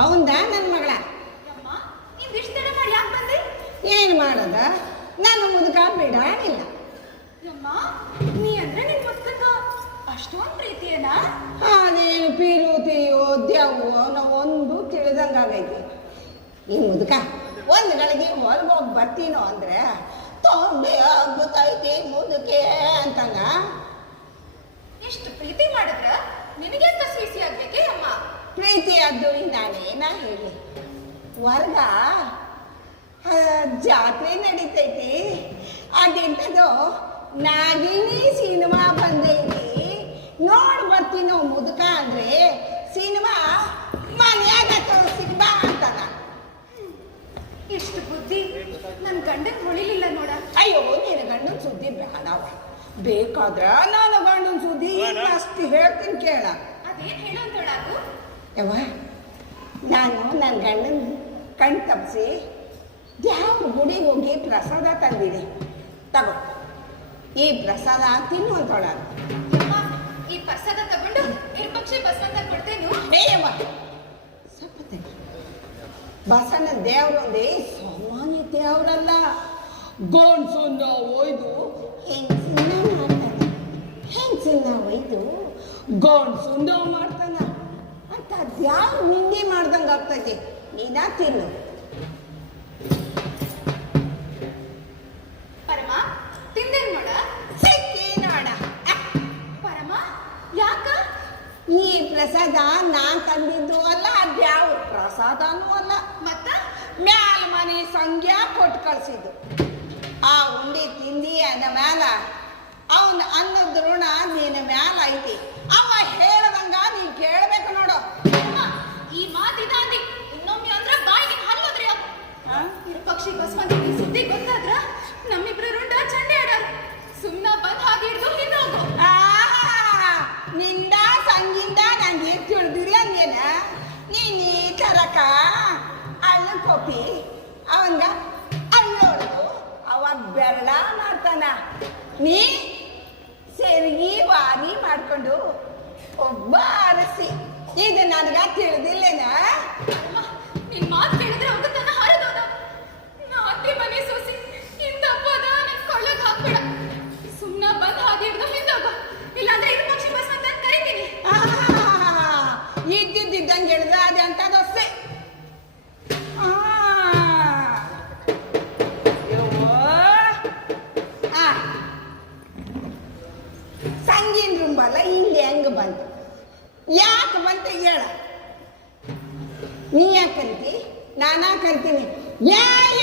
ಹೌದಾ ನನ್ನ ಮಗಳ? ನೀವು ಇಷ್ಟು ತಡ ಮಾಡಿ ಯಾಕೆ ಬಂದ್ರಿ? ಏನು ಮಾಡೋದ, ನಾನು ಮುದುಕ ಬಿಡಾನಿಲ್ಲ. ಅಮ್ಮ, ನೀ ಅಂದ್ರೆ ನಿನ್ ಮುದ್ಕಕ್ಕ ಅಷ್ಟೊಂದು ಪ್ರೀತಿಯೇನಾ? ಅದೇನು ಪಿರುತಿಯೋ ದ್ಯಾವೋ ನಾವು ಒಂದು ತಿಳಿದಂಗಾಗೈತಿ. ಈ ಮುದುಕ ಒಂದು ಗಳಿಗೆ ಹೊರಗೋಗಿ ಬರ್ತೀನೋ ಅಂದ್ರೆ ತೊಂಬೆ ಆಗ್ಬಿಟ್ಟೈತಿ ಮುದುಕೆ ಅಂತಂಗ. ಎಷ್ಟು ಪ್ರೀತಿ ಮಾಡಿದ್ರ ನಿನಗೆ ಅಂತ ಸಿಸಿ ಆಗ್ಬೇಕೇ ಅಮ್ಮ? ಪ್ರೀತಿ ಆದ್ದು ನಾನೇನ ಹೇಳಿ, ವರ್ಗ ಜಾತ್ರೆ ನಡೀತೈತಿ. ಅದೆಂಥದ್ದು ನಾಗಿನಿ ಸಿನಿಮಾ ಬಂದೈತಿ, ನೋಡ್ ಬರ್ತೀನೋ ಮುದುಕ ಅಂದ್ರೆ ಸಿನಿಮಾ ಮನ್ಯಾಗ ಸಿನಿಮಾ ಅಂತಾನ. ಎಷ್ಟು ಬುದ್ಧಿ ನನ್ನ ಗಂಡನ್ ಹೊಳಿಲಿಲ್ಲ ನೋಡ. ಅಯ್ಯೋ, ನೀನು ಗಂಡನ ಸುದ್ದಿ ಬೇಡವ, ಬೇಕಾದ್ರ ನಾನು ಗಂಡನ ಸುದ್ದಿ ಅಷ್ಟು ಹೇಳ್ತೀನಿ ಕೇಳ. ಅದೇನ್ ಹೇಳು ಅಂತೋಳ ಅದು? ಯವ್ವ, ನಾನು ನನ್ನ ಗಂಡನ ಕಣ್ ತಪ್ಪಿಸಿ ಯಾವ ಗುಡಿಗೆ ಹೋಗಿ ಪ್ರಸಾದ ತಂದಿದೆ, ತಗೋ ಈ ಪ್ರಸಾದ ತಿನ್ನು ಅಂತೋಳ. ಈ ಪ್ರಸಾದ ತಗೊಂಡು ನಿರ್ಪಕ್ಷಿ ಬಸವಂತ ಕೊಡ್ತೇನು? ಏಯವ್ವ, ಸ್ವಲ್ಪ ತೆಗಿ. ಬಸವನ ದೇವ್ರೊಂದೇ ಸಾಮಾನ್ಯ ದೇವ್ರಲ್ಲ, ಗೋಣ್ಸನ್ನ ಒಯ್ದು ಹೆಂಗಸನ್ನ ಮಾಡ್ತಾನ, ಹೆಂಗಸನ್ನ ಒಯ್ದು ಗೋಣ್ಸನ್ನ ಮಾಡ್ತಾನ ಅಂತ ಅದ್ಯಾವ ನಿಂಗೆ ಮಾಡ್ದಂಗೆ ಆಗ್ತೈತಿ. ನೀನ ತಿನ್ನು. ಪರಮ ತಿಂದೇನ್ ನೋಡ? ಸಿಕ್ಕಿ ನೋಡ. ಪರಮ ಯಾಕ? ಈ ಪ್ರಸಾದ ನಾನ್ ತಂದಿದ್ದು ಅಲ್ಲ, ಅದ್ಯಾವ ಪ್ರಸಾದನೂ ಅಲ್ಲ, ಮತ್ತ ಮ್ಯಾಲ ಮನೆ ಸಂಗ್ಯಾ ಕೊಟ್ಟು ಕಳ್ಸಿದ್ದು. ಆ ಉಂಡಿ ತಿಂದಿ ಅಂದ ಮ್ಯಾಲ ಅವನ ಅನ್ನದ ಋಣ ನಿನ್ನ ಮ್ಯಾಲ ಐತಿ. ಅವ ಹೇಳ್ದಂಗ ನೀ ಕೇಳ್ಬೇಕು ನೋಡು. ಈ ಮಾತಿದಾಂದಿ ಇನ್ನೊಮ್ಮೆ ಅಂದ್ರ ಬಾಯಿಗೆ ಹಲ್ಲೋದ್ರಿ. ನಿರ್ಪಕ್ಷಿ ಬಸವಂತಿಗೆ ಸುದ್ದಿ ಗೊತ್ತಾದ್ರ ನಮ್ಮಿಬ್ರು ರುಂಡ ಚಂಡೆ ಆಡಾರ. ಸುಮ್ನ ಬಂದ್ ಹಾಗೆ ಹಿಡ್ದು ಹಿಂದೋಗು. ನಿಂದ ಸಂಗಿಂದ ನಂಗೆ ತಿಳಿದಿರಿ ಅಂದೇನ? ನೀನ್ ಈ ತರಕ ಅಳ್ಳ ಕೋಪಿ ಅವಂಗ ಅಳ್ಳೋಳು, ಅವ ಬೆರಳ ಮಾಡ್ತಾನ. ನೀ ಸೆರಗಿ ವಾರಿ ಮಾಡ್ಕೊಂಡು ಒಬ್ಬ ಅರಸಿ. ಇದು ನನಗ ತಿಳಿದಿಲ್ಲೇನ? ನಿನ್ ಮಾತು ಕೇಳಿದ್ರೆ ಒಗತನ ಹಾರದೋದ. ನಾ ಅತ್ತೆ ಮನೆ ಸೋಸಿ ಇಂದ ಅಪ್ಪದ ನನ್ ಕೊಳ್ಳಗ್ ಹಾಕ್ಬೇಡ. ಸುಮ್ನ ಬಂದ್ ಹಾಗೆ ಹಿಡ್ದು ಹಿಂದೋಗು, ಇಲ್ಲಾಂದ್ರೆ ಇದು ಪಕ್ಷಿ ಬಸ್ ಅಂತ ಕರಿತೀನಿ. ಇದ್ದಿದ್ದಂಗೆ ಹೇಳಿದ ಅದೇ ಅಂತ ದೋಸ್ತೆ. ಸಂಗೀನ್ ರುಂಬಲ್ಲ ಇಲ್ಲಿ ಹೆಂಗ ಬಂತು, ಯಾಕೆ ಬಂತ ಹೇಳ. ನೀ ಯಾಕೆ ಕರಿತಿ? ನಾನಾ ಕರಿತೀನಿ.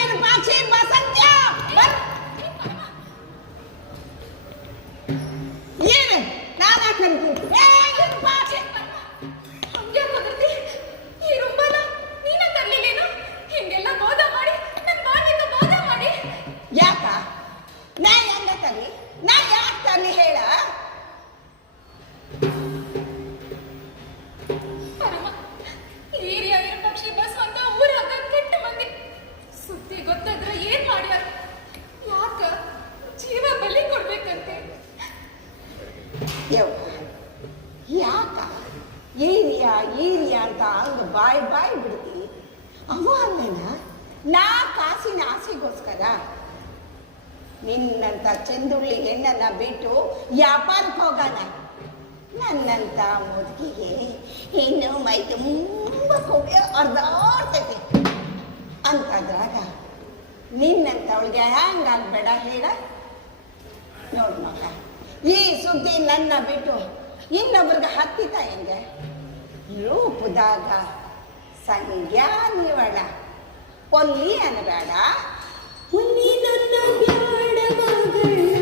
ಏನು ಪಾಕ್ಷಿ ಬಸಂತ್ಯ ಏನು ನಾನಾ ಕರಿತೀನಿ. ಏನು ಪಾಕ್ಷಿ ಹಂಗೆ ಕುದುರ್ತಿ ಈ ರುಂಬನ ನೀನ ತರ್ಲಿಲ್ಲೇನು? ಹಿಂಗೆಲ್ಲ ಬೋಧ ಮಾಡಿ ನನ್ ಬಾಳಿಂದ ಬೋಧ ಮಾಡಿ ಯಾಕ? ನಾ ಹೆಂಗ ತರ್ಲಿ? ನಾ ಯಾಕೆ ತರ್ಲಿ ಹೇಳ? ಪರಮ ಹಿರಿಯ ಪಕ್ಷಿ ಬಸವಂತ ಊರಾಗ ಕೆಟ್ಟ ಮಂದಿ. ಸುದ್ದಿ ಗೊತ್ತಾದ್ರ ಏನ್ ಮಾಡ್ಯಾರ? ಯಾಕ ಜೀವ ಬಲಿ ಕೊಡ್ಬೇಕಂತೆ? ಯವ್ವ, ಯಾಕ ಈರಿಯ ಅಂತ ಅಂದು ಬಾಯಿ ಬಿಡ್ತಿ? ಅವ ಅಲ್ಲೇನ ನಾ ಕಾಸಿನ ಆಸೆಗೋಸ್ಕರ ನಿನ್ನಂತ ಚಂದುಳ್ಳಿ ಹೆಣ್ಣನ್ನ ಬಿಟ್ಟು ವ್ಯಾಪಾರಕ್ಕೆ ಹೋಗೋಣ. ನನ್ನಂತ ಮುದುಕಿಗೆ ಇನ್ನು ಮೈ ತುಂಬ ಕೊಬ್ಬೆ ಅರ್ಧಾಡ್ತೈತಿ ಅಂತದ್ರಾಗ ನಿನ್ನಂತ ಅವಳಿಗೆ ಹ್ಯಾಂಗಾಗ್ಬೇಡ ಹೇಳ. ನೋಡ್ ಮಗ, ಈ ಸುದ್ದಿ ನನ್ನ ಬಿಟ್ಟು ಇನ್ನೊಬ್ರಿಗೆ ಹತ್ತಿತ ಹೆಂಗೆ? ರೂಪದಾಗ ಸಂಗ್ಯಾ ನೀವಳ ಒಲ್ಲಿ ಅನ್ಬೇಡ. ನನ್ನ ಬ್ಯಾಡ ಮಗಳ